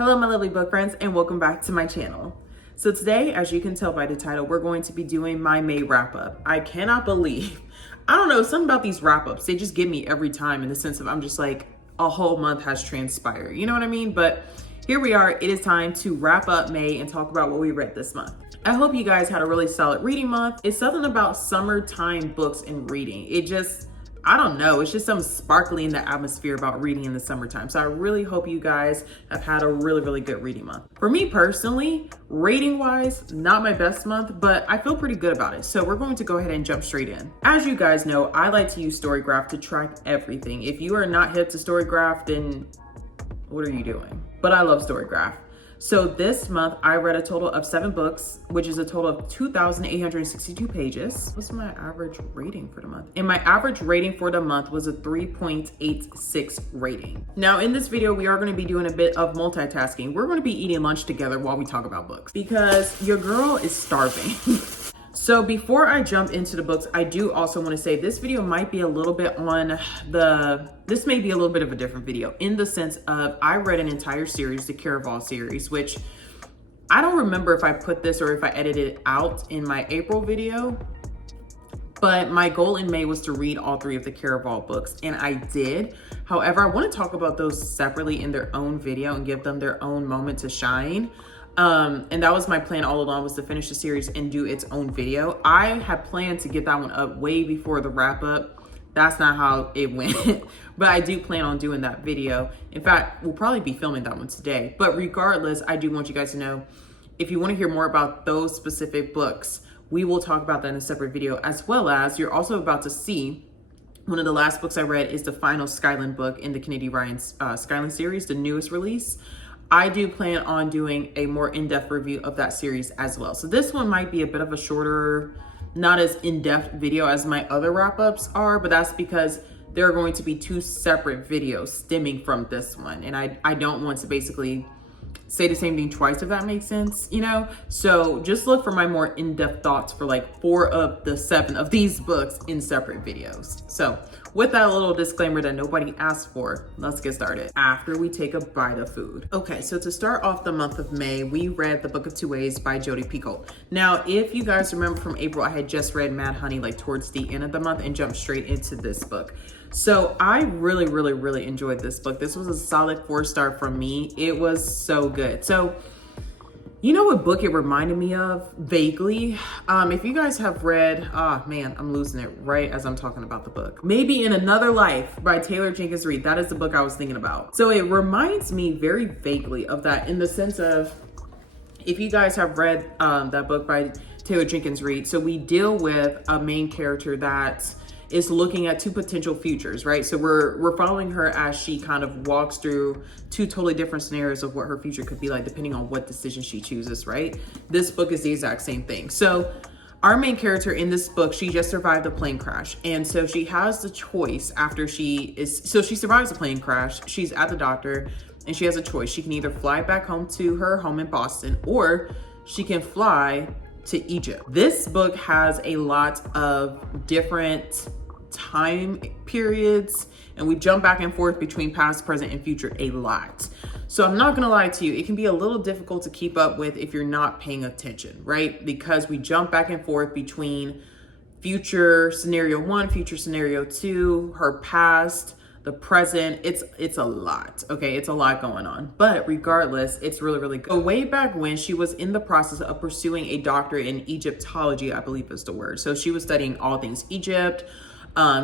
Hello, my lovely book friends, and welcome back to my channel. So today, as you can tell by the title, we're going to be doing my May wrap up. I cannot believe, I don't know, something about these wrap ups, they just get me every time in the sense of I'm just like, a whole month has transpired. You know what I mean? But here we are, it is time to wrap up May and talk about what we read this month. I hope you guys had a really solid reading month. It's something about summertime books and reading. I don't know, it's just something sparkly in the atmosphere about reading in the summertime. So I really hope you guys have had a really good reading month. For me personally, rating wise, not my best month, but I feel pretty good about it. So we're going to go ahead and jump straight in. As you guys know, I like to use Storygraph to track everything. If you are not hip to Storygraph, then what are you doing? But I love Storygraph. So this month I read a total of 7 books, which is a total of 2,862 pages. What's my average rating for the month? And my average rating for the month was a 3.86 rating. Now in this video, we are going to be doing a bit of multitasking. We're going to be eating lunch together while we talk about books because your girl is starving. So before I jump into the books, I do also want to say this video might be a little bit this may be a little bit of a different video in the sense of I read an entire series, the Caraval series, which I don't remember if I put this or if I edited it out in my April video, but my goal in May was to read all 3 of the Caraval books, and I did. However, I want to talk about those separately in their own video and give them their own moment to shine. And that was my plan all along, was to finish the series and do its own video. I had planned to get that one up way before the wrap up. That's not how it went, but I do plan on doing that video. In fact, we'll probably be filming that one today, but regardless, I do want you guys to know, if you want to hear more about those specific books, we will talk about that in a separate video, as well as you're also about to see one of the last books I read is the final Skyland book in the Kennedy Ryan's Skyland series, the newest release. I do plan on doing a more in-depth review of that series as well. So this one might be a bit of a shorter, not as in-depth video as my other wrap-ups are, but that's because there are going to be 2 separate videos stemming from this one. And I don't want to basically say the same thing twice, if that makes sense, you know? So just look for my more in-depth thoughts for like 4 of the 7 of these books in separate videos. So with that little disclaimer that nobody asked for, let's get started. After we take a bite of food. Okay, so to start off the month of May, we read The Book of Two Ways by Jodi Picoult. Now, if you guys remember from April, I had just read Mad Honey like towards the end of the month and jumped straight into this book. So I really enjoyed this book. This was a solid 4-star from me. It was so good. So you know what book it reminded me of vaguely? If you guys have read, man, I'm losing it right as I'm talking about the book. Maybe in Another Life by Taylor Jenkins Reid. That is the book I was thinking about. So it reminds me very vaguely of that in the sense of, if you guys have read that book by Taylor Jenkins Reid, so we deal with a main character that is looking at 2 potential futures, right? So we're following her as she kind of walks through 2 totally different scenarios of what her future could be like, depending on what decision she chooses, right? This book is the exact same thing. So our main character in this book, she just survived a plane crash. And so she has the choice after she survives a plane crash, she's at the doctor, and she has a choice. She can either fly back home to her home in Boston, or she can fly to Egypt. This book has a lot of different time periods, and we jump back and forth between past, present, and future a lot. So I'm not gonna lie to you, it can be a little difficult to keep up with if you're not paying attention, right? Because we jump back and forth between future scenario 1, future scenario 2, her past, the present. It's a lot, okay? It's a lot going on, but regardless, it's really good. So way back when, she was in the process of pursuing a doctorate in Egyptology, I believe is the word. So she was studying all things Egypt.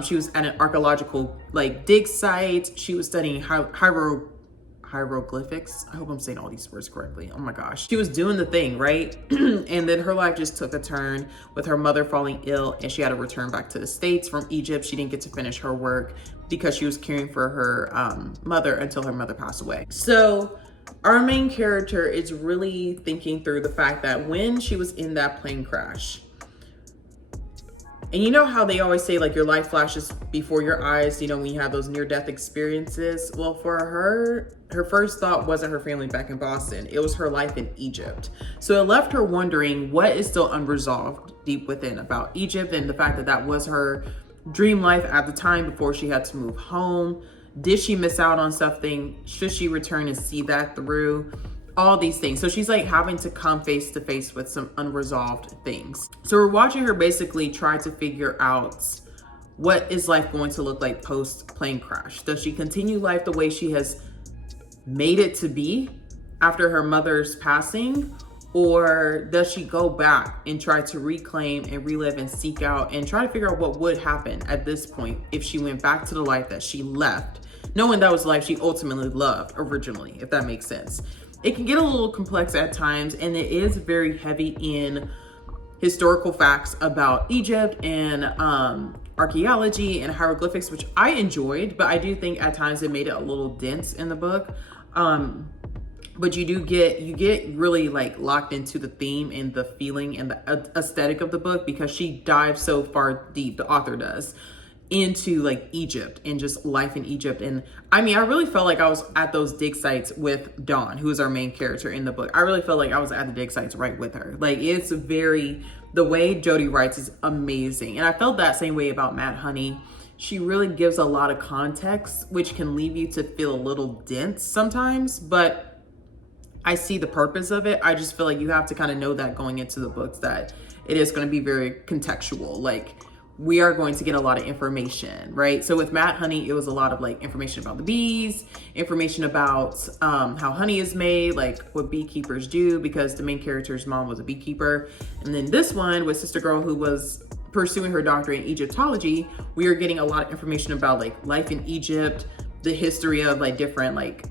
She was at an archaeological dig site. She was studying hieroglyphics. I hope I'm saying all these words correctly. Oh my gosh. She was doing the thing, right? And then her life just took a turn with her mother falling ill, and she had to return back to the States from Egypt. She didn't get to finish her work because she was caring for her mother until her mother passed away. So our main character is really thinking through the fact that when she was in that plane crash, and you know how they always say like your life flashes before your eyes, you know, when you have those near-death experiences? Well, for her first thought wasn't her family back in Boston. It was her life in Egypt. So it left her wondering what is still unresolved deep within about Egypt, and the fact that that was her dream life at the time before she had to move home. Did she miss out on something? Should she return and see that through? all these things. So she's like having to come face to face with some unresolved things. So we're watching her basically try to figure out what is life going to look like post plane crash. Does she continue life the way she has made it to be after her mother's passing? Or does she go back and try to reclaim and relive and seek out and try to figure out what would happen at this point if she went back to the life that she left, knowing that was the life she ultimately loved originally, if that makes sense. It can get a little complex at times, and it is very heavy in historical facts about Egypt and archaeology and hieroglyphics, which I enjoyed, but I do think at times it made it a little dense in the book. But you get really like locked into the theme and the feeling and the aesthetic of the book, because she dives so far deep, the author does, into like Egypt and just life in Egypt. And I mean, I really felt like I was at those dig sites with Dawn, who is our main character in the book. I really felt like I was at the dig sites right with her. Like, it's the way Jodi writes is amazing. And I felt that same way about Mad Honey. She really gives a lot of context, which can leave you to feel a little dense sometimes, but I see the purpose of it. I just feel like you have to kind of know that going into the books, that it is going to be very contextual. Like, we are going to get a lot of information, right? So with Mad Honey, it was a lot of like information about the bees, information about how honey is made, like what beekeepers do, because the main character's mom was a beekeeper. And then this one with Sister Girl, who was pursuing her doctorate in Egyptology, we are getting a lot of information about like life in Egypt, the history of like different like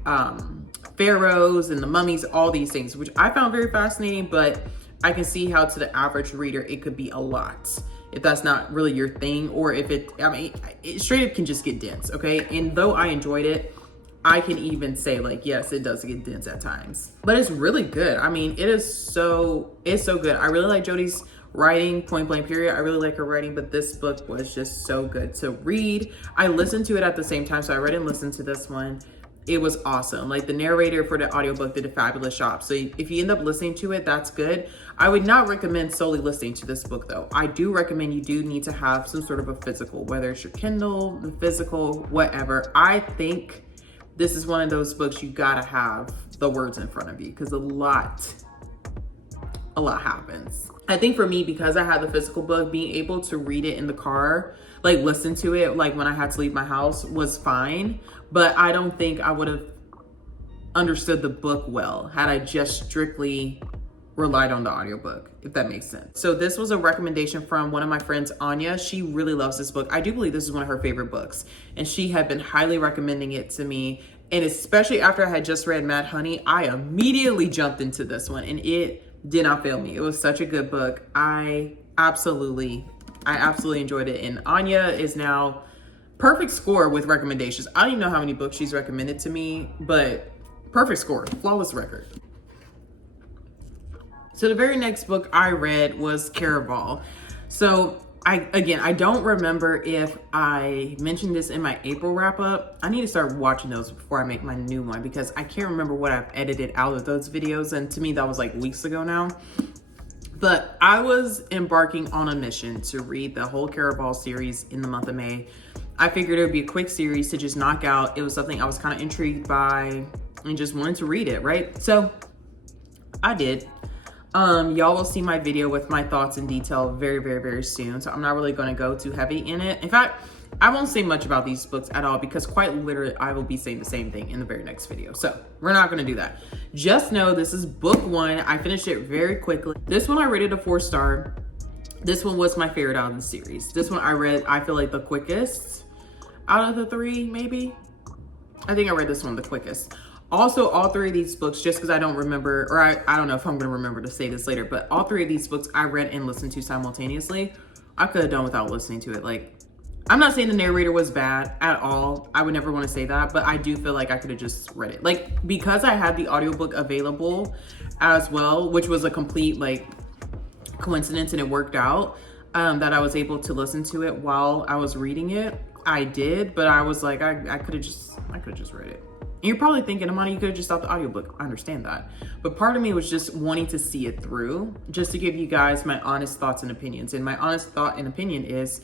pharaohs and the mummies, all these things, which I found very fascinating. But I can see how to the average reader it could be a lot if that's not really your thing, or if it straight up can just get dense, okay? And though I enjoyed it, I can even say like, yes, it does get dense at times, but it's really good. I mean, it's so good. I really like Jodi's writing, point blank period. I really like her writing, but this book was just so good to read. I listened to it at the same time, so I read and listened to this one. It was awesome. Like, the narrator for the audiobook did a fabulous job. So if you end up listening to it, that's good. I would not recommend solely listening to this book though. I do recommend you do need to have some sort of a physical, whether it's your Kindle, the physical, whatever. I think this is one of those books you gotta have the words in front of you, because a lot happens. I think for me, because I had the physical book, being able to read it in the car, like listen to it, like when I had to leave my house, was fine. But I don't think I would have understood the book well had I just strictly relied on the audiobook, if that makes sense. So this was a recommendation from one of my friends, Anya. She really loves this book. I do believe this is one of her favorite books, and she had been highly recommending it to me. And especially after I had just read Mad Honey, I immediately jumped into this one, and it did not fail me. It was such a good book. I absolutely enjoyed it. And Anya is now perfect score with recommendations. I don't even know how many books she's recommended to me, but perfect score, flawless record. So the very next book I read was Caraval. So I don't remember if I mentioned this in my April wrap up. I need to start watching those before I make my new one, because I can't remember what I've edited out of those videos. And to me, that was like weeks ago now. But I was embarking on a mission to read the whole Caraval series in the month of May. I figured it would be a quick series to just knock out. It was something I was kind of intrigued by and just wanted to read it, right? So I did. Y'all will see my video with my thoughts in detail very, very, very soon. So I'm not really going to go too heavy in it. In fact, I won't say much about these books at all, because quite literally I will be saying the same thing in the very next video. So we're not going to do that. Just know this is book one. I finished it very quickly. This one I rated a 4-star. This one was my favorite out of the series. This one I read, I feel like, the quickest out of the 3, maybe. I think I read this one the quickest. Also, all 3 of these books, just because I don't remember, or I don't know if I'm going to remember to say this later, but all 3 of these books I read and listened to simultaneously. I could have done without listening to it. Like, I'm not saying the narrator was bad at all. I would never want to say that, but I do feel like I could have just read it. Like, because I had the audiobook available as well, which was a complete, like, coincidence, and it worked out, that I was able to listen to it while I was reading it. I did, but I was like, I could have just read it. And you're probably thinking, Amani, you could have just stopped the audiobook. I understand that. But part of me was just wanting to see it through, just to give you guys my honest thoughts and opinions. And my honest thought and opinion is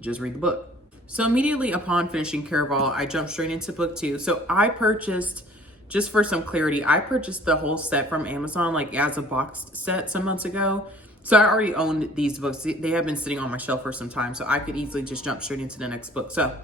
just read the book. So immediately upon finishing Caraval, I jumped straight into book 2. So I purchased just for some clarity, I purchased the whole set from Amazon, like as a boxed set some months ago. So I already owned these books. They have been sitting on my shelf for some time, so I could easily just jump straight into the next book. So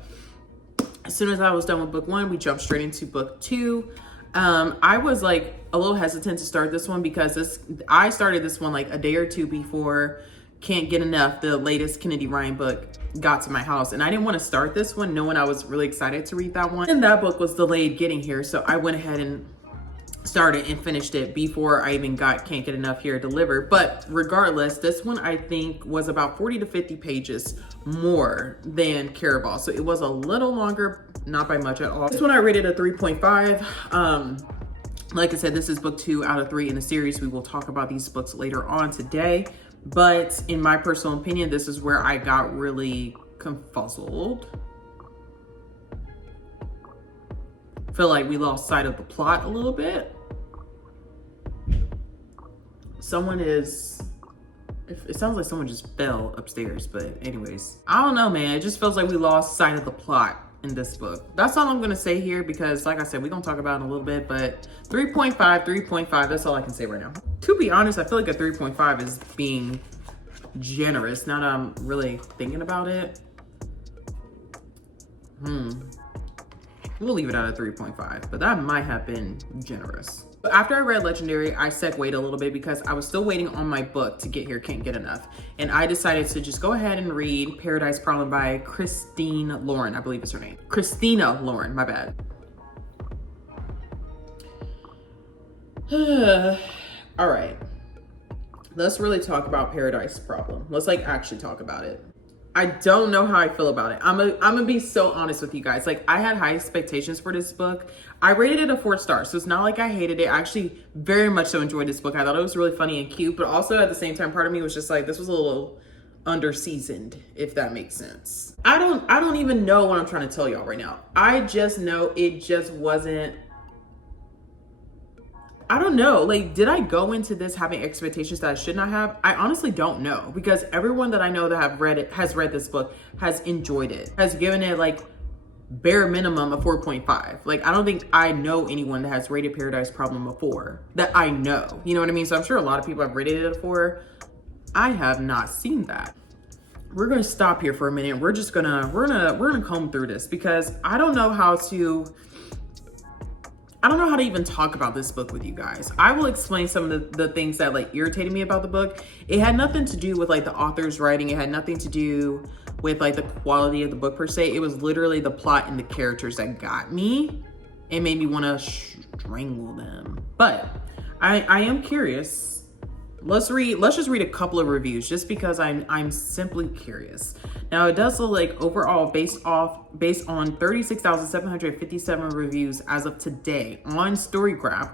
as soon as I was done with book 1, we jumped straight into book 2. I was like a little hesitant to start this one because I started this one like a day or two before Can't Get Enough, the latest Kennedy Ryan book, got to my house. And I didn't want to start this one knowing I was really excited to read that one. And that book was delayed getting here. So I went ahead and started and finished it before I even got Can't Get Enough here delivered. But regardless, this one I think was about 40 to 50 pages more than Caraval. So it was a little longer, not by much at all. This one I rated a 3.5. Like I said, this is book 2 out of 3 in the series. We will talk about these books later on today. But in my personal opinion, this is where I got really confuzzled. Feel like we lost sight of the plot a little bit. It sounds like someone just fell upstairs, but anyways, I don't know, man. It just feels like we lost sight of the plot in this book. That's all I'm gonna say here because like I said, we're gonna talk about it in a little bit, but 3.5, that's all I can say right now. To be honest, I feel like a 3.5 is being generous now that I'm really thinking about it. We'll leave it at a 3.5, but that might have been generous. But after I read Legendary, I segued a little bit because I was still waiting on my book to get here, Can't Get Enough. And I decided to just go ahead and read Paradise Problem by Christine Lauren, I believe is her name. Christina Lauren, my bad. All right, let's really talk about Paradise Problem. Let's like actually talk about it. I don't know how I feel about it. I'm gonna be so honest with you guys. Like I had high expectations for this book. I rated it a 4 stars. So it's not like I hated it. I actually very much so enjoyed this book. I thought it was really funny and cute, but also at the same time, part of me was just like, this was a little under-seasoned, if that makes sense. I don't even know what I'm trying to tell y'all right now. I just know it just wasn't, I don't know, like, did I go into this having expectations that I should not have? I honestly don't know because everyone that I know that has read this book has enjoyed it, has given it like bare minimum a 4.5. Like, I don't think I know anyone that has rated Paradise Problem a 4 that I know, you know what I mean? So I'm sure a lot of people have rated it a 4. I have not seen that. We're gonna stop here for a minute. We're gonna comb through this because I don't know how to even talk about this book with you guys. I will explain some of the things that like irritated me about the book. It had nothing to do with like the author's writing. It had nothing to do with like the quality of the book per se. It was literally the plot and the characters that got me and made me want to strangle them. But I am curious. Let's just read a couple of reviews just because I'm simply curious. Now it does look like overall based on 36,757 reviews as of today on Storygraph,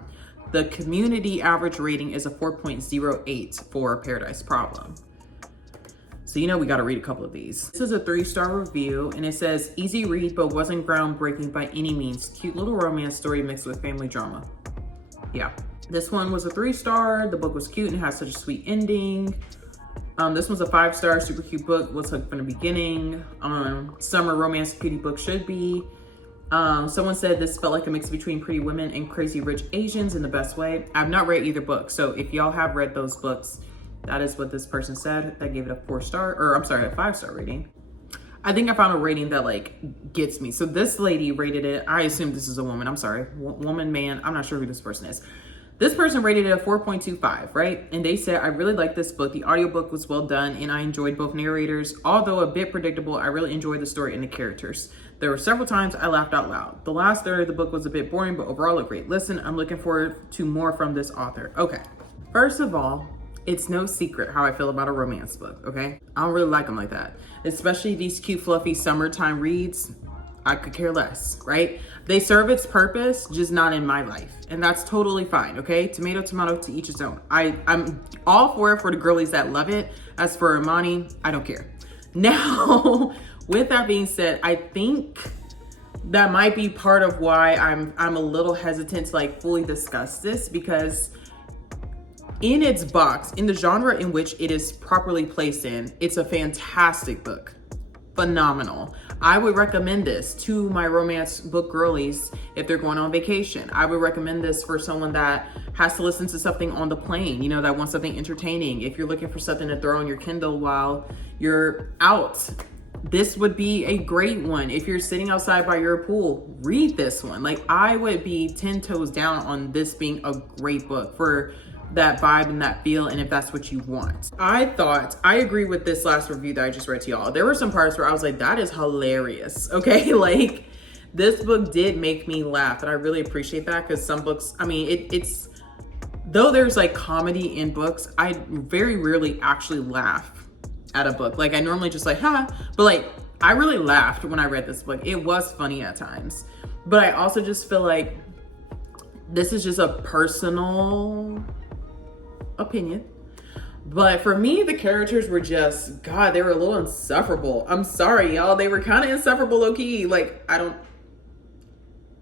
the community average rating is a 4.08 for Paradise Problem. So you know we got to read a couple of these. This is a 3-star review and it says easy read but wasn't groundbreaking by any means. Cute little romance story mixed with family drama. Yeah. This one was a 3-star. The book was cute and has such a sweet ending. This one's a 5-star, super cute book. Was hooked from the beginning. Summer romance cutie book should be. Someone said this felt like a mix between Pretty Women and Crazy Rich Asians in the best way. I've not read either book, so if y'all have read those books, that is what this person said. That gave it a 4-star, or I'm sorry, a 5-star rating. I think I found a rating that like gets me. So this lady rated it. I assume this is a woman. I'm sorry, woman, man. I'm not sure who this person is. This person rated it a 4.25, right? And they said, I really like this book. The audiobook was well done and I enjoyed both narrators. Although a bit predictable, I really enjoyed the story and the characters. There were several times I laughed out loud. The last third of the book was a bit boring, but overall a great listen. I'm looking forward to more from this author. Okay, first of all, it's no secret how I feel about a romance book, okay? I don't really like them like that. Especially these cute, fluffy summertime reads. I could care less, right? They serve its purpose, just not in my life. And that's totally fine, okay? Tomato, tomato, to each its own. I'm all for it for the girlies that love it. As for Imani, I don't care. Now, with that being said, I think that might be part of why I'm a little hesitant to like fully discuss this because in its box, in the genre in which it is properly placed in, it's a fantastic book. phenomenal. I would recommend this to my romance book girlies if they're going on vacation. I would recommend this for someone that has to listen to something on the plane, you know, that wants something entertaining. If you're looking for something to throw on your Kindle while you're out, this would be a great one. If you're sitting outside by your pool, read this one. Like, I would be 10 toes down on this being a great book for that vibe and that feel, and if that's what you want. I agree with this last review that I just read to y'all. There were some parts where I was like, that is hilarious, okay? Like, this book did make me laugh, and I really appreciate that, because some books, I mean, it's though there's like comedy in books, I very rarely actually laugh at a book. Like, I normally just like, ha, but like, I really laughed when I read this book. It was funny at times, but I also just feel like this is just a personal opinion. But for me, the characters were just, God, they were a little insufferable. I'm sorry, y'all. They were kind of insufferable, low-key. Like, I don't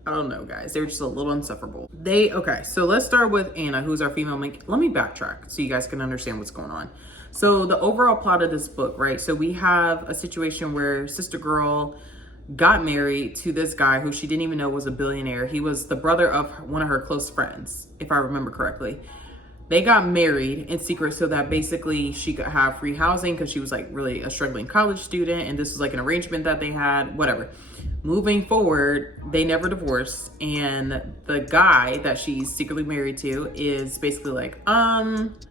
know, guys. They were just a little insufferable. Okay, so let's start with Anna, who's our female main. Let me backtrack so you guys can understand what's going on. So the overall plot of this book, right? So we have a situation where Sister Girl got married to this guy who she didn't even know was a billionaire. He was the brother of one of her close friends, if I remember correctly. They got married in secret so that basically she could have free housing, because she was like really a struggling college student, and this was like an arrangement that they had, whatever. Moving forward, they never divorced, and the guy that she's secretly married to is basically like,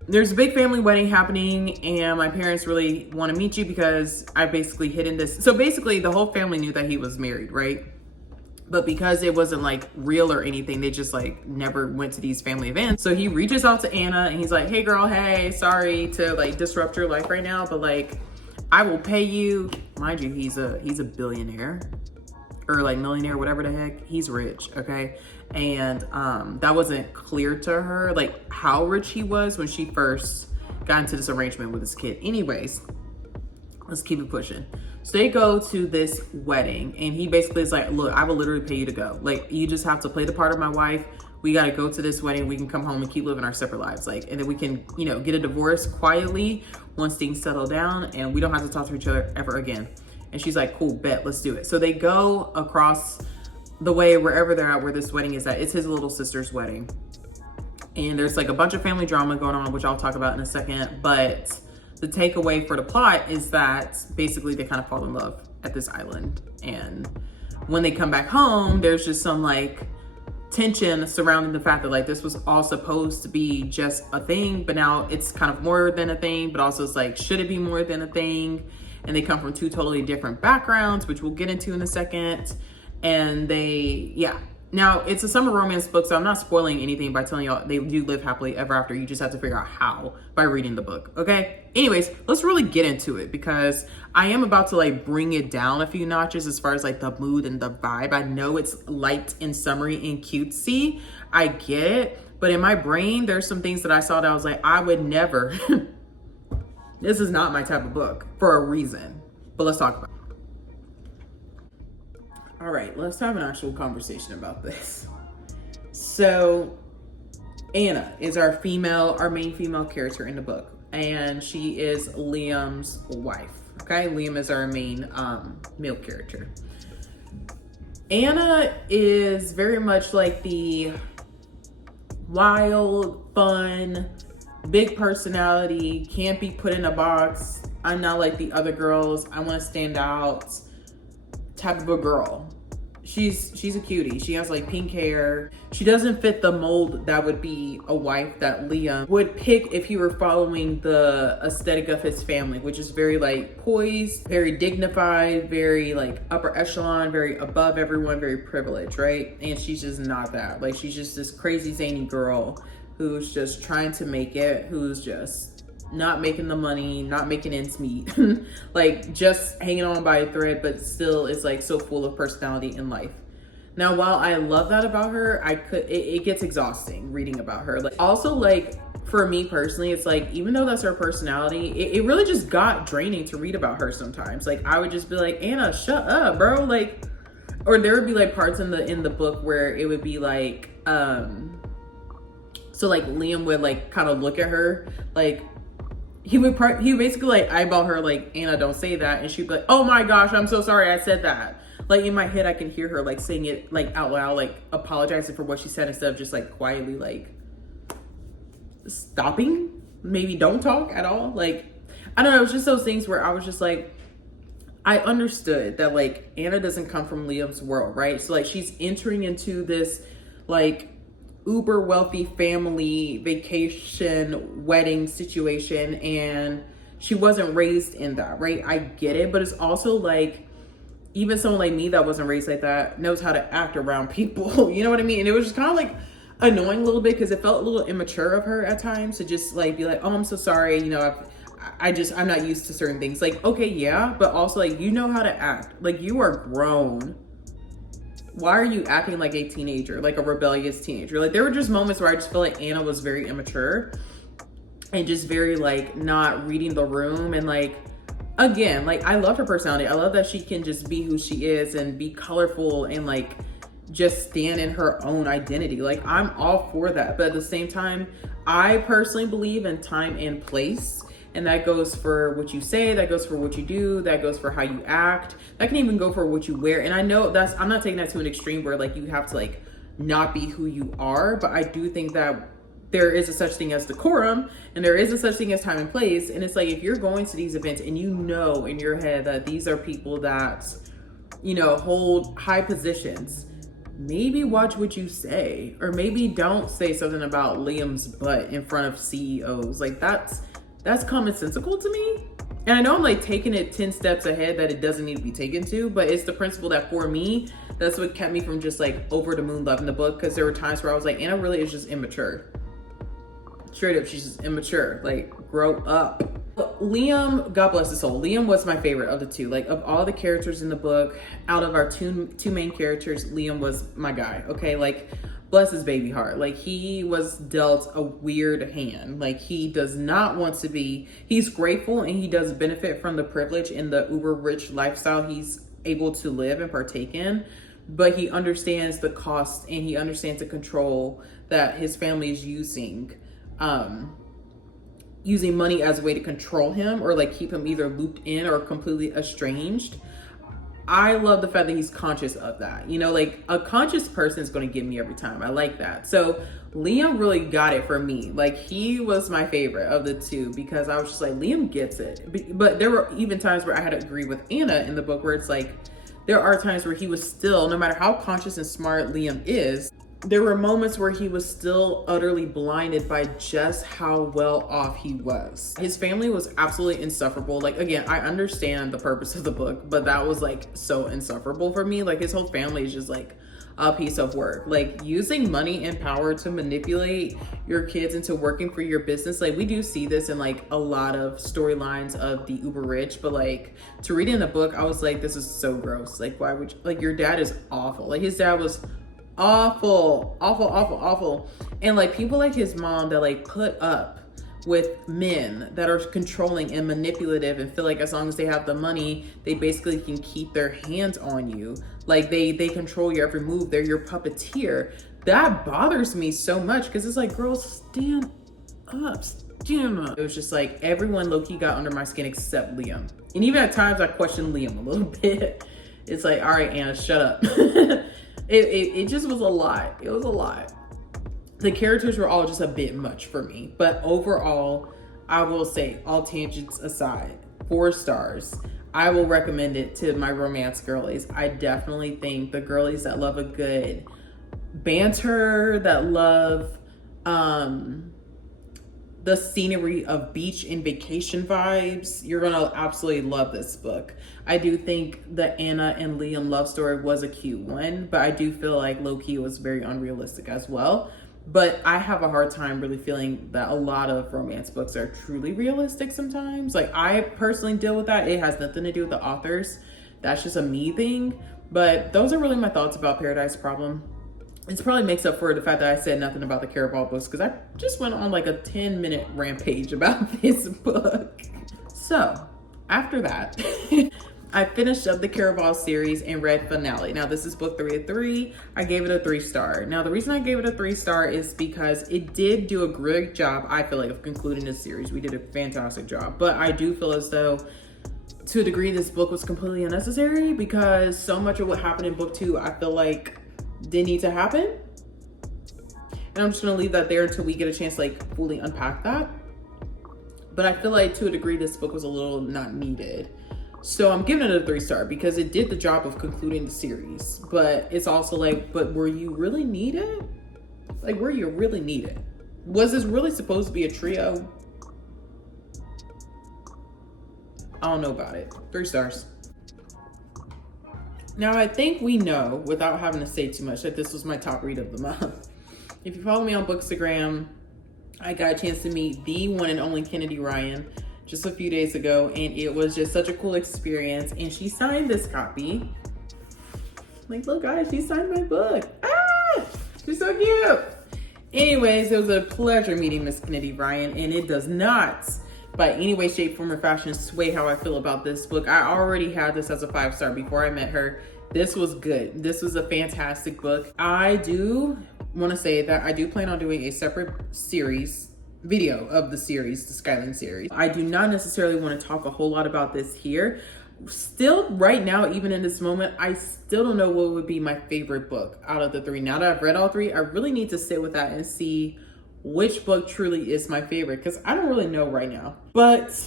there's a big family wedding happening, and my parents really want to meet you because I basically hidden this. So basically the whole family knew that he was married, right? But because it wasn't like real or anything, they just like never went to these family events. So he reaches out to Anna and he's like, hey girl, hey, sorry to like disrupt your life right now, but like, I will pay you. Mind you, he's a billionaire or like millionaire, whatever the heck. He's rich, okay? And that wasn't clear to her, like how rich he was when she first got into this arrangement with his kid. Anyways, let's keep it pushing. So they go to this wedding and he basically is like, look, I will literally pay you to go. Like, you just have to play the part of my wife. We got to go to this wedding. We can come home and keep living our separate lives. Like, and then we can, you know, get a divorce quietly once things settle down and we don't have to talk to each other ever again. And she's like, cool, bet, let's do it. So they go across the way, wherever they're at, where this wedding is at. It's his little sister's wedding. And there's like a bunch of family drama going on, which I'll talk about in a second. But the takeaway for the plot is that basically they kind of fall in love at this island. And when they come back home, there's just some like tension surrounding the fact that like this was all supposed to be just a thing, but now it's kind of more than a thing, but also it's like, should it be more than a thing? And they come from two totally different backgrounds, which we'll get into in a second. And now it's a summer romance book, so I'm not spoiling anything by telling y'all they do live happily ever after. You just have to figure out how by reading the book, okay? Anyways, let's really get into it because I am about to like bring it down a few notches as far as like the mood and the vibe. I know it's light and summery and cutesy. I get it. But in my brain, there's some things that I saw that I was like, I would never. This is not my type of book for a reason. But let's talk about it. All right, let's have an actual conversation about this. So Anna is our main female character in the book, and she is Liam's wife. Okay, Liam is our main male character. Anna is very much like the wild, fun, big personality, can't be put in a box. I'm not like the other girls. I want to stand out type of a girl. She's a cutie. She has like pink hair. She doesn't fit the mold that would be a wife that Liam would pick if he were following the aesthetic of his family, which is very like poised, very dignified, very like upper echelon, very above everyone, very privileged, right? And she's just not that. Like, she's just this crazy zany girl who's just trying to make it, who's just not making the money, not making ends meet, like just hanging on by a thread, but still is like so full of personality in life. Now, while I love that about her, it gets exhausting reading about her. Like, also, like for me personally, it's like, even though that's her personality, it really just got draining to read about her sometimes. Like, I would just be like, Anna, shut up, bro. Like, or there would be like parts in the book where it would be like, so like Liam would like kind of look at her like, he would basically like eyeball her like, Anna, don't say that. And she'd be like, oh my gosh, I'm so sorry I said that. Like in my head, I can hear her like saying it like out loud, like apologizing for what she said instead of just like quietly like stopping. Maybe don't talk at all. Like, I don't know. It was just those things where I was just like, I understood that like Anna doesn't come from Liam's world, right? So like she's entering into this like uber wealthy family vacation wedding situation, and she wasn't raised in that, right? I get it, but it's also like even someone like me that wasn't raised like that knows how to act around people. You know what I mean? And it was just kind of like annoying a little bit because it felt a little immature of her at times to just like be like, oh, I'm so sorry, you know, I'm not used to certain things. Like, okay, yeah, but also like, you know how to act. Like, you are grown. Why are you acting like a teenager, like a rebellious teenager? Like, there were just moments where I just feel like Anna was very immature and just very like not reading the room. And like, again, like I love her personality. I love that she can just be who she is and be colorful and like just stand in her own identity. Like, I'm all for that. But at the same time, I personally believe in time and place. And that goes for what you say, that goes for what you do, that goes for how you act, that can even go for what you wear. And I know I'm not taking that to an extreme where like you have to like not be who you are, but I do think that there is a such thing as decorum and there is a such thing as time and place. And it's like, if you're going to these events and you know in your head that these are people that, you know, hold high positions, maybe watch what you say, or maybe don't say something about Liam's butt in front of CEOs. Like that's commonsensical to me. And I know I'm like taking it 10 steps ahead that it doesn't need to be taken to, but it's the principle that for me, that's what kept me from just like over the moon loving the book. Because there were times where I was like, Anna really is just immature. Straight up, she's just immature. Like, grow up. Liam, God bless his soul, Liam was my favorite of the two. Like, of all the characters in the book, out of our two main characters, Liam was my guy. Okay, like, bless his baby heart. Like, he was dealt a weird hand. Like, he does not want to be, he's grateful and he does benefit from the privilege and the uber rich lifestyle he's able to live and partake in, but he understands the cost and he understands the control that his family is using money as a way to control him or like keep him either looped in or completely estranged. I love the fact that he's conscious of that. You know, like a conscious person is going to get me every time. I like that. So Liam really got it for me. Like, he was my favorite of the two because I was just like, Liam gets it. But there were even times where I had to agree with Anna in the book where it's like, there are times where he was still, no matter how conscious and smart Liam is, there were moments where he was still utterly blinded by just how well off he was. His family was absolutely insufferable. Like, again, I understand the purpose of the book, but that was like so insufferable for me. Like, his whole family is just like a piece of work. Like, using money and power to manipulate your kids into working for your business. Like, we do see this in like a lot of storylines of the uber rich, but like to read in the book, I was like, this is so gross. Like, why would you, like, your dad is awful. Like, his dad was awful. And like people like his mom that like put up with men that are controlling and manipulative and feel like as long as they have the money, they basically can keep their hands on you. Like they control your every move. They're your puppeteer. That bothers me so much because it's like, girls, stand up. It was just like everyone low-key got under my skin except Liam. And even at times I questioned Liam a little bit. It's like, all right, Anna, shut up. It just was a lot. It was a lot. The characters were all just a bit much for me. But overall, I will say, all tangents aside, 4 stars. I will recommend it to my romance girlies. I definitely think the girlies that love a good banter, that love the scenery of beach and vacation vibes, you're gonna absolutely love this book. I do think the Anna and Liam love story was a cute one, but I do feel like low-key was very unrealistic as well. But I have a hard time really feeling that a lot of romance books are truly realistic sometimes. Like, I personally deal with that. It has nothing to do with the authors. That's just a me thing. But those are really my thoughts about Paradise Problem. It probably makes up for the fact that I said nothing about the Caraval books because I just went on like a 10-minute rampage about this book. So after that, I finished up the Caraval series and read Finale. Now this is book 3 of 3. I gave it a 3-star. Now the reason I gave it a 3-star is because it did do a great job, I feel like, of concluding this series. We did a fantastic job, but I do feel as though to a degree this book was completely unnecessary because so much of what happened in book 2, I feel like didn't need to happen. And I'm just gonna leave that there until we get a chance to like fully unpack that. But I feel like to a degree, this book was a little not needed. So I'm giving it a 3-star because it did the job of concluding the series. But it's also like, but were you really needed? Like, were you really needed? Was this really supposed to be a trio? I don't know about it. 3 stars. Now, I think we know, without having to say too much, that this was my top read of the month. If you follow me on Bookstagram, I got a chance to meet the one and only Kennedy Ryan just a few days ago, and it was just such a cool experience. And she signed this copy. Like, look guys, she signed my book. Ah, she's so cute. Anyways, it was a pleasure meeting Miss Kennedy Ryan, and it does not by any way, shape, form, or fashion sway how I feel about this book. I already had this as a 5-star before I met her. This was good. This was a fantastic book. I do want to say that I do plan on doing a separate video of the series, the Skyland series. I do not necessarily want to talk a whole lot about this here. Still, right now, even in this moment, I still don't know what would be my favorite book out of the 3. Now that I've read all 3, I really need to sit with that and see which book truly is my favorite, because I don't really know right now. But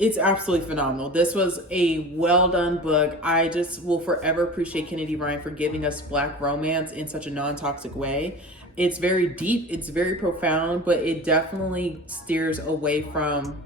it's absolutely phenomenal. This was a well done book. I just will forever appreciate Kennedy Ryan for giving us Black romance in such a non-toxic way. It's very deep, it's very profound, but it definitely steers away from,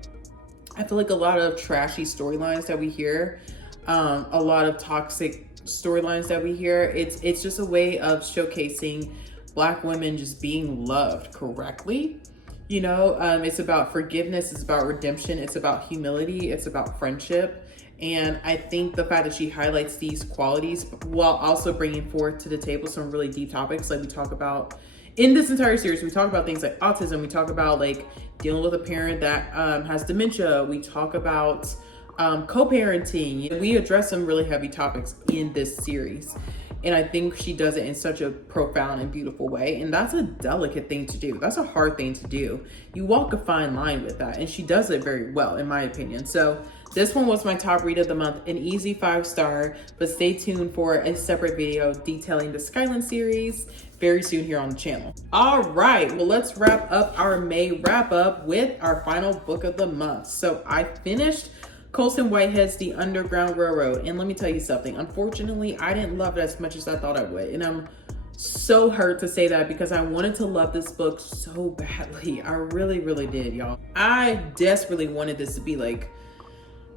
I feel like, a lot of trashy storylines that we hear, a lot of toxic storylines that we hear. It's just a way of showcasing Black women just being loved correctly. You know, it's about forgiveness, it's about redemption, it's about humility, it's about friendship. And I think the fact that she highlights these qualities while also bringing forth to the table some really deep topics, like we talk about in this entire series. We talk about things like autism, we talk about like dealing with a parent that has dementia, we talk about co-parenting. We address some really heavy topics in this series. And I think she does it in such a profound and beautiful way. And that's a delicate thing to do. That's a hard thing to do. You walk a fine line with that. And she does it very well, in my opinion. So this one was my top read of the month, an easy 5-star, but stay tuned for a separate video detailing the Skyland series very soon here on the channel. All right, well, let's wrap up our May wrap up with our final book of the month. So I finished Colson Whitehead's The Underground Railroad. And let me tell you something. Unfortunately, I didn't love it as much as I thought I would. And I'm so hurt to say that because I wanted to love this book so badly. I really, really did, y'all. I desperately wanted this to be like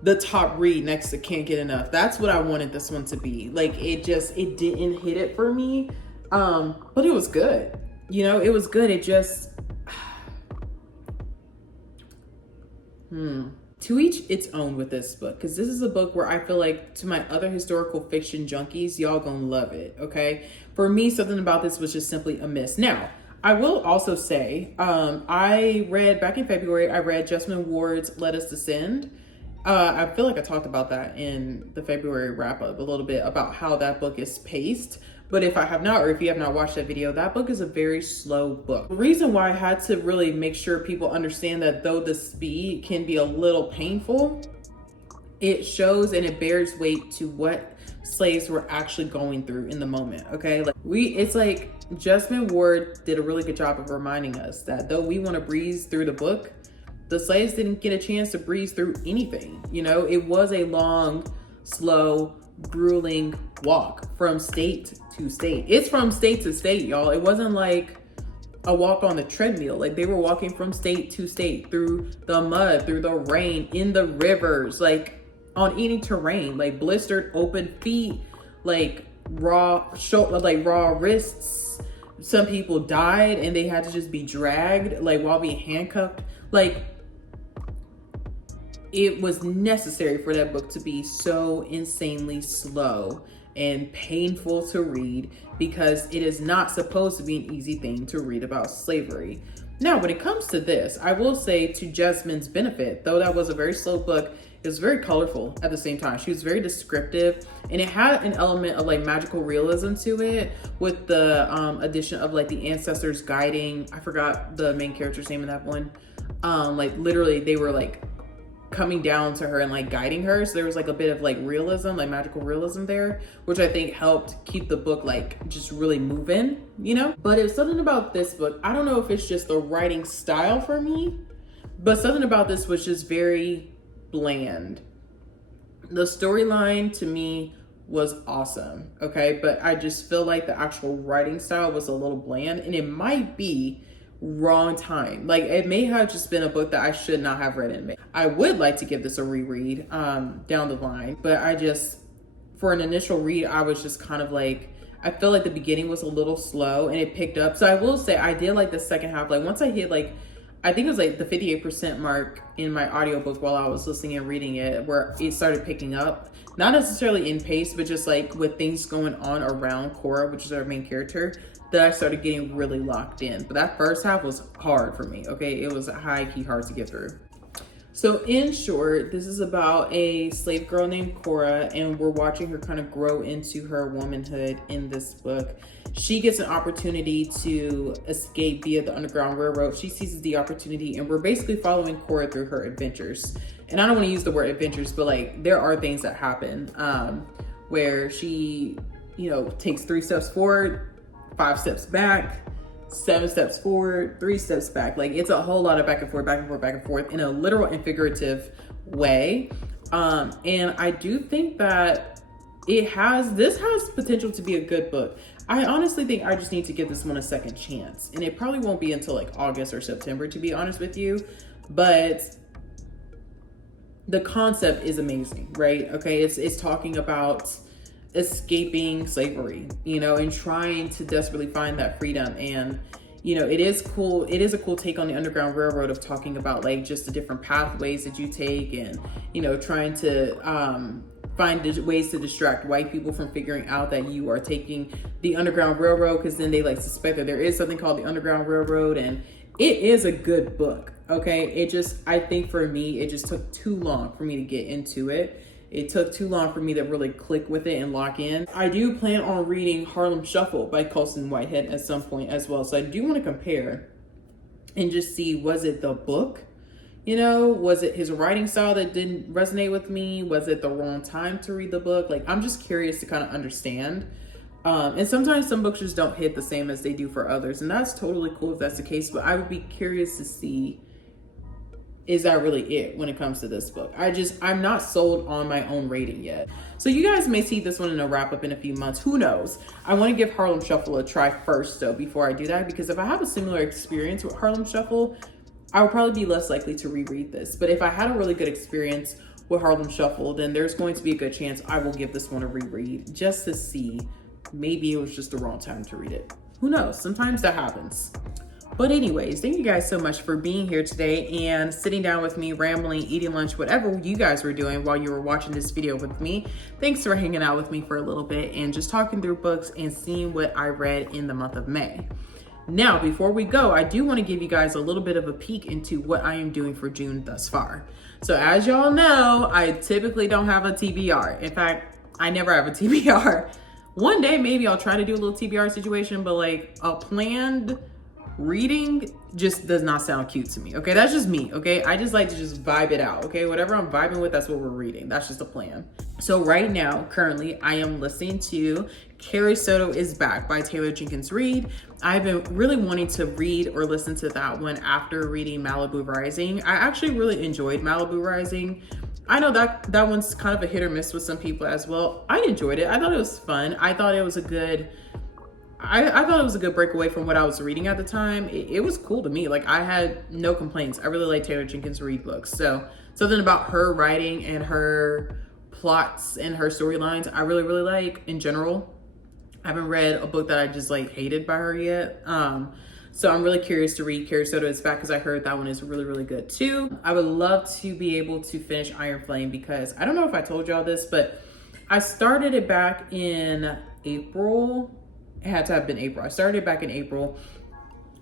the top read next to Can't Get Enough. That's what I wanted this one to be. Like, it didn't hit it for me. But it was good. You know, it was good. It just, to each its own with this book, because this is a book where I feel like, to my other historical fiction junkies, y'all gonna love it, okay? For me, something about this was just simply a miss. Now, I will also say, I read, back in February, I read Jesmyn Ward's Let Us Descend. I feel like I talked about that in the February wrap-up a little bit, about how that book is paced. But if I have not, or if you have not watched that video, that book is a very slow book. The reason why I had to really make sure people understand that though the speed can be a little painful, it shows and it bears weight to what slaves were actually going through in the moment, okay? Like it's like Jesmyn Ward did a really good job of reminding us that though we want to breeze through the book, the slaves didn't get a chance to breeze through anything. You know, it was a long, slow, grueling walk from state to state. It's from state to state, y'all. It wasn't like a walk on the treadmill. Like, they were walking from state to state through the mud, through the rain, in the rivers, like on any terrain, like blistered open feet, like raw wrists. Some people died and they had to just be dragged, like while being handcuffed. Like, it was necessary for that book to be so insanely slow and painful to read, because it is not supposed to be an easy thing to read about slavery. Now, when it comes to this, I will say, to Jesmyn's benefit, though that was a very slow book, it was very colorful at the same time. She was very descriptive, and it had an element of like magical realism to it, with the addition of like the ancestors guiding. I forgot the main character's name in that one. Like literally they were like coming down to her and like guiding her, so there was like a bit of like realism, like magical realism there, which I think helped keep the book like just really moving, you know. But it was something about this book, I don't know if it's just the writing style for me, but something about this was just very bland. The storyline to me was awesome, okay, but I just feel like the actual writing style was a little bland, and it might be wrong time. Like it may have just been a book that I should not have read in May. I would like to give this a reread down the line, but I just, for an initial read, I was just kind of like, I feel like the beginning was a little slow and it picked up. So I will say I did like the second half. Like once I hit like, I think it was like the 58% mark in my audiobook while I was listening and reading it, where it started picking up, not necessarily in pace, but just like with things going on around Cora, which is our main character, that I started getting really locked in. But that first half was hard for me, okay? It was high key hard to get through. So in short, this is about a slave girl named Cora, and we're watching her kind of grow into her womanhood in this book. She gets an opportunity to escape via the Underground Railroad. She seizes the opportunity, and we're basically following Cora through her adventures. And I don't want to use the word adventures, but like there are things that happen where she, you know, takes 3 steps forward, 5 steps back, 7 steps forward, 3 steps back. Like it's a whole lot of back and forth, back and forth, back and forth in a literal and figurative way. And I do think that this has potential to be a good book. I honestly think I just need to give this one a second chance. And it probably won't be until like August or September, to be honest with you. But the concept is amazing, right? Okay, it's talking about escaping slavery, you know, and trying to desperately find that freedom. And you know, it is cool. It is a cool take on the Underground Railroad of talking about like just the different pathways that you take, and you know, trying to find ways to distract white people from figuring out that you are taking the Underground Railroad, because then they like suspect that there is something called the Underground Railroad. And it is a good book, okay? It just, I think for me, it just took too long for me to get into it. It took too long for me to really click with it and lock in. I do plan on reading Harlem Shuffle by Colson Whitehead at some point as well. So I do want to compare and just see, was it the book? You know, was it his writing style that didn't resonate with me? Was it the wrong time to read the book? Like, I'm just curious to kind of understand. And sometimes some books just don't hit the same as they do for others. And that's totally cool if that's the case. But I would be curious to see, is that really it when it comes to this book? I'm not sold on my own rating yet. So you guys may see this one in a wrap up in a few months. Who knows? I want to give Harlem Shuffle a try first though, before I do that, because if I have a similar experience with Harlem Shuffle, I would probably be less likely to reread this. But if I had a really good experience with Harlem Shuffle, then there's going to be a good chance I will give this one a reread just to see. Maybe it was just the wrong time to read it. Who knows? Sometimes that happens. But anyways, thank you guys so much for being here today and sitting down with me, rambling, eating lunch, whatever you guys were doing while you were watching this video with me. Thanks for hanging out with me for a little bit and just talking through books and seeing what I read in the month of May. Now, before we go, I do want to give you guys a little bit of a peek into what I am doing for June thus far. So as y'all know, I typically don't have a TBR. In fact, I never have a TBR. One day, maybe I'll try to do a little TBR situation, but like a planned reading just does not sound cute to me. Okay, that's just me. Okay, I just like to just vibe it out. Okay, whatever I'm vibing with, that's what we're reading. That's just the plan. So right now, currently, I am listening to Carrie Soto is Back by Taylor Jenkins Reid. I've been really wanting to read or listen to that one after reading Malibu Rising. I actually really enjoyed Malibu Rising. I know that one's kind of a hit or miss with some people as well. I enjoyed it. I thought it was fun. I thought it was a good breakaway from what I was reading at the time. It was cool to me. Like, I had no complaints. I really like Taylor Jenkins Reid books. So something about her writing and her plots and her storylines I really, really like in general. I haven't read a book that I just like hated by her yet. So I'm really curious to read Carrie Soto is Back because I heard that one is really, really good too. I would love to be able to finish Iron Flame because I don't know if I told y'all this, but I started it back in April. It had to have been April. I started it back in April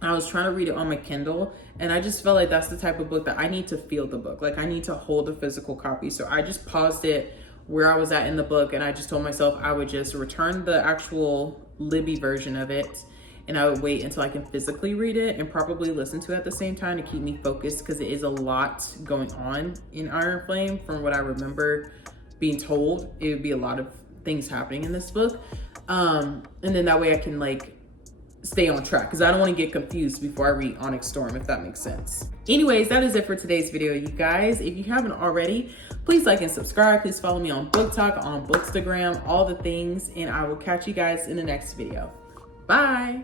I was trying to read it on my Kindle, and I just felt like that's the type of book that I need to feel the book. Like I need to hold a physical copy. So I just paused it where I was at in the book, and I just told myself I would just return the actual Libby version of it, and I would wait until I can physically read it and probably listen to it at the same time to keep me focused, because it is a lot going on in Iron Flame. From what I remember being told, it would be a lot of things happening in this book. And then that way I can like stay on track, because I don't want to get confused before I read Onyx Storm, if that makes sense. Anyways, that is it for today's video, you guys. If you haven't already, please like and subscribe. Please follow me on Booktok, on Bookstagram, all the things, and I will catch you guys in the next video. Bye.